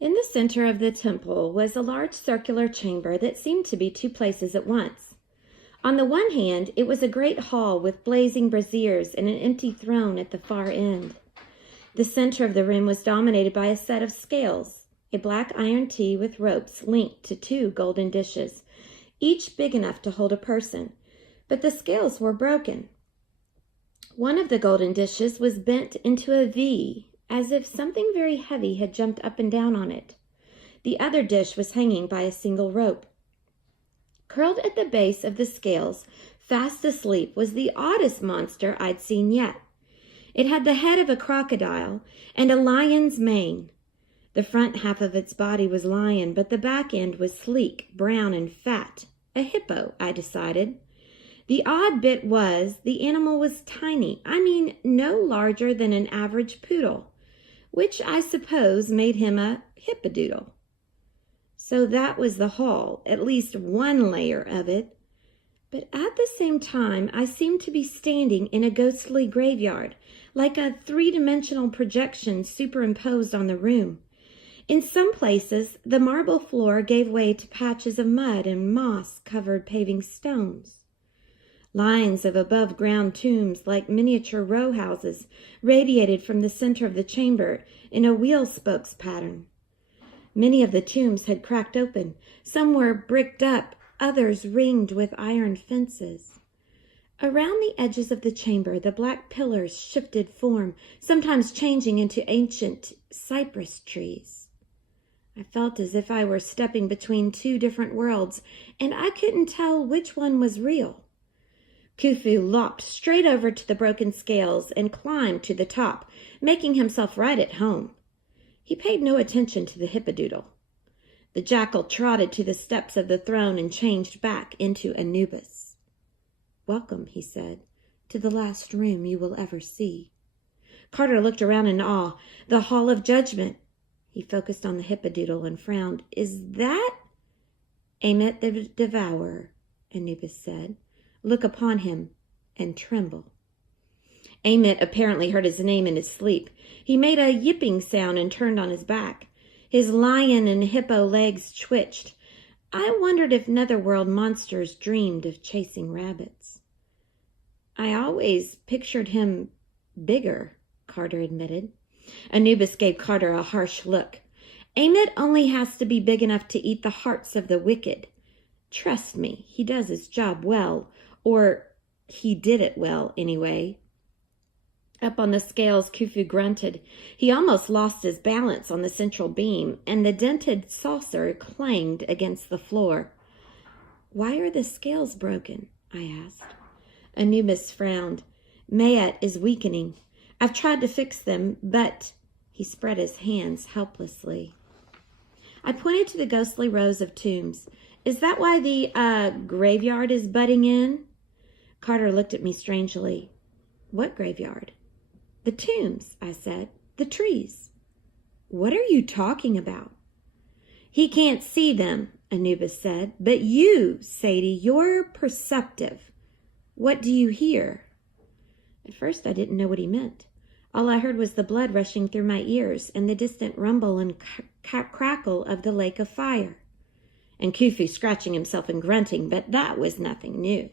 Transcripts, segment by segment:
In the center of the temple was a large circular chamber that seemed to be two places at once. On the one hand, it was a great hall with blazing braziers and an empty throne at the far end. The center of the room was dominated by a set of scales, a black iron tea with ropes linked to two golden dishes, each big enough to hold a person, but the scales were broken. One of the golden dishes was bent into a V, as if something very heavy had jumped up and down on it. The other dish was hanging by a single rope. Curled at the base of the scales, fast asleep, was the oddest monster I'd seen yet. It had the head of a crocodile and a lion's mane. The front half of its body was lion, but the back end was sleek, brown, and fat. A hippo, I decided. The odd bit was the animal was tiny, no larger than an average poodle, which I suppose made him a hippodoodle. So that was the hall, at least one layer of it. But at the same time, I seemed to be standing in a ghostly graveyard, like a three-dimensional projection superimposed on the room. In some places, the marble floor gave way to patches of mud and moss-covered paving stones. Lines of above-ground tombs, like miniature row houses, radiated from the center of the chamber in a wheel-spokes pattern. Many of the tombs had cracked open. Some were bricked up, others ringed with iron fences. Around the edges of the chamber, the black pillars shifted form, sometimes changing into ancient cypress trees. I felt as if I were stepping between two different worlds, and I couldn't tell which one was real. Khufu lopped straight over to the broken scales and climbed to the top, making himself right at home. He paid no attention to the hippodoodle. The jackal trotted to the steps of the throne and changed back into Anubis. "Welcome," he said, "to the last room you will ever see." Carter looked around in awe. "The Hall of Judgment." He focused on the hippodoodle and frowned. "Is that—" "Amet the Devourer," Anubis said. "Look upon him and tremble." Amet apparently heard his name in his sleep. He made a yipping sound and turned on his back. His lion and hippo legs twitched. I wondered if netherworld monsters dreamed of chasing rabbits. "I always pictured him bigger," Carter admitted. Anubis gave Carter a harsh look. "Amet only has to be big enough to eat the hearts of the wicked. Trust me, he does his job well, or he did it well, anyway." Up on the scales, Khufu grunted. He almost lost his balance on the central beam, and the dented saucer clanged against the floor. "Why are the scales broken?" I asked. Anubis frowned. "Mayat is weakening. I've tried to fix them, but—" He spread his hands helplessly. I pointed to the ghostly rows of tombs. "Is that why the, graveyard is butting in?" Carter looked at me strangely. "What graveyard?" "The tombs," I said. "The trees." "What are you talking about?" "He can't see them," Anubis said. "But you, Sadie, you're perceptive. What do you hear?" At first I didn't know what he meant. All I heard was the blood rushing through my ears and the distant rumble and crackle of the lake of fire. And Khufu scratching himself and grunting, but that was nothing new.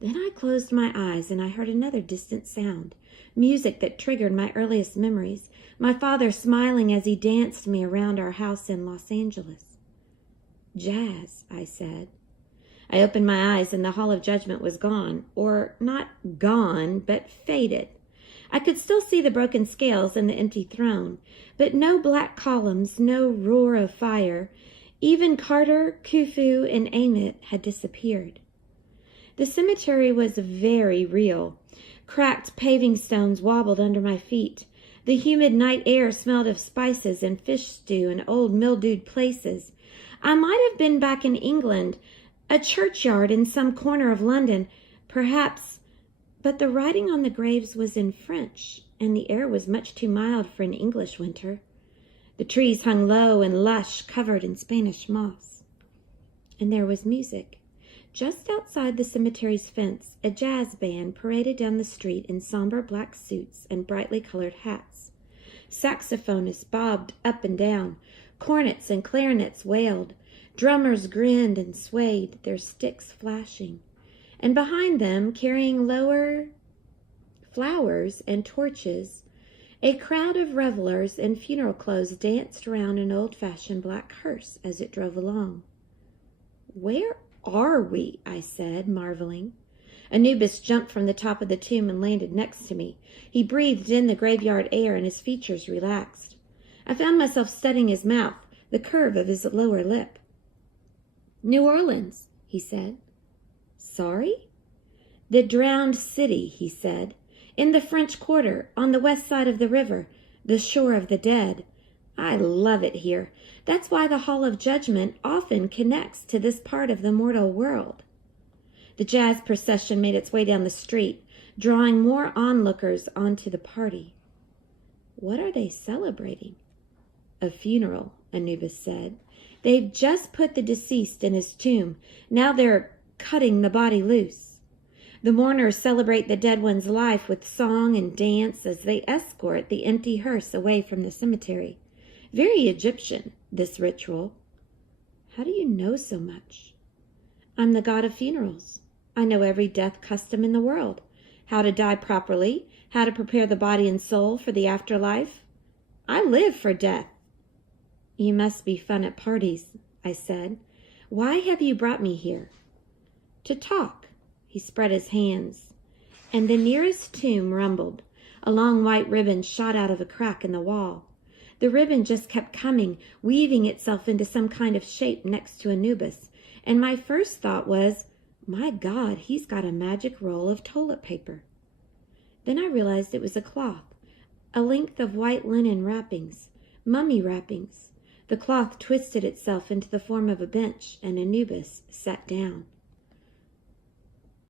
Then I closed my eyes and I heard another distant sound, music that triggered my earliest memories, my father smiling as he danced me around our house in Los Angeles. "Jazz," I said. I opened my eyes and the Hall of Judgment was gone, or not gone, but faded. I could still see the broken scales and the empty throne, but no black columns, no roar of fire. Even Carter, Khufu, and Amet had disappeared. The cemetery was very real. Cracked paving stones wobbled under my feet. The humid night air smelled of spices and fish stew and old mildewed places. I might have been back in England, a churchyard in some corner of London, perhaps, but the writing on the graves was in French, and the air was much too mild for an English winter. The trees hung low and lush, covered in Spanish moss. And there was music. Just outside the cemetery's fence, a jazz band paraded down the street in somber black suits and brightly colored hats. Saxophonists bobbed up and down. Cornets and clarinets wailed. Drummers grinned and swayed, their sticks flashing. And behind them, carrying lower flowers and torches, a crowd of revelers in funeral clothes danced around an old-fashioned black hearse as it drove along. "Where are we?" I said, marveling. Anubis jumped from the top of the tomb and landed next to me. He breathed in the graveyard air and his features relaxed. I found myself studying his mouth, the curve of his lower lip. "New Orleans," he said. "Sorry?" "The drowned city," he said. "In the French Quarter, on the west side of the river, the shore of the dead. I love it here. That's why the Hall of Judgment often connects to this part of the mortal world." The jazz procession made its way down the street, drawing more onlookers onto the party. "What are they celebrating?" "A funeral," Anubis said. "They've just put the deceased in his tomb. Now they're cutting the body loose. The mourners celebrate the dead one's life with song and dance as they escort the empty hearse away from the cemetery. Very Egyptian, this ritual." "How do you know so much?" "I'm the god of funerals. I know every death custom in the world. How to die properly, how to prepare the body and soul for the afterlife. I live for death." "You must be fun at parties," I said. "Why have you brought me here?" "To talk." He spread his hands, and the nearest tomb rumbled. A long white ribbon shot out of a crack in the wall. The ribbon just kept coming, weaving itself into some kind of shape next to Anubis, and my first thought was, my God, he's got a magic roll of toilet paper. Then I realized it was a cloth, a length of white linen wrappings, mummy wrappings. The cloth twisted itself into the form of a bench, and Anubis sat down.